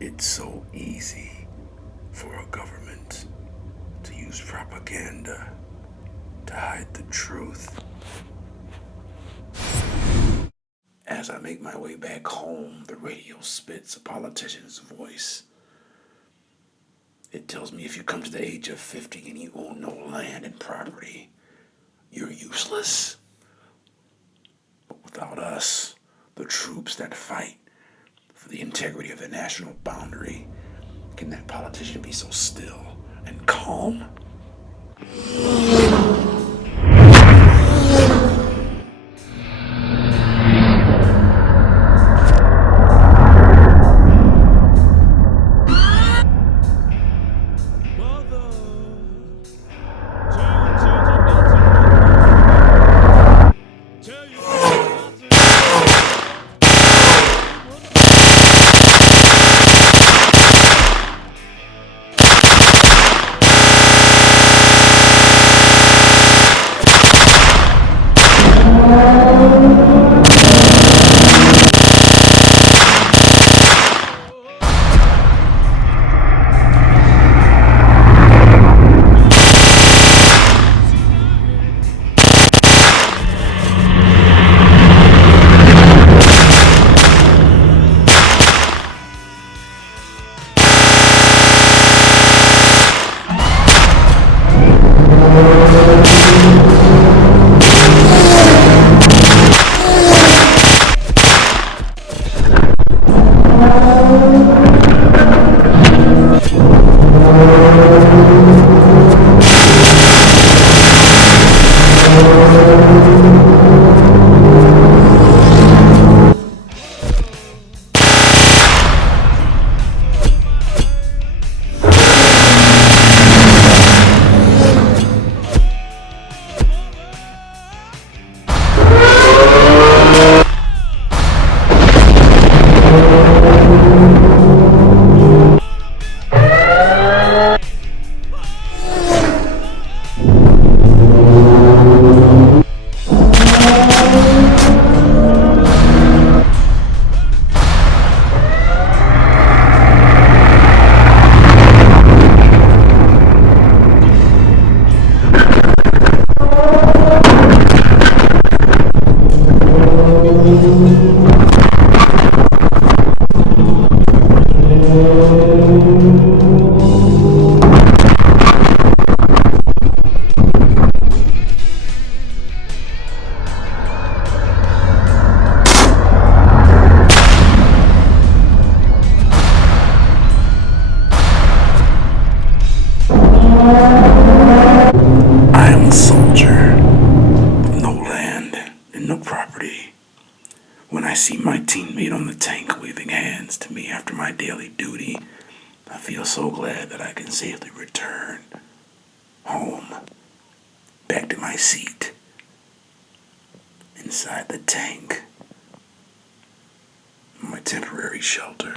It's so easy for a government to use propaganda to hide the truth. As I make my way back home, the radio spits a politician's voice. It tells me if you come to the age of 50 and you own no land and property, you're useless. But without us, the troops that fight for the integrity of the national boundary, can that politician be so still and calm? I am a soldier with no land and no property. When I see my teammate on the tank waving hands to me after my daily duty, I feel so glad that I can safely return home, back to my seat, inside the tank, my temporary shelter.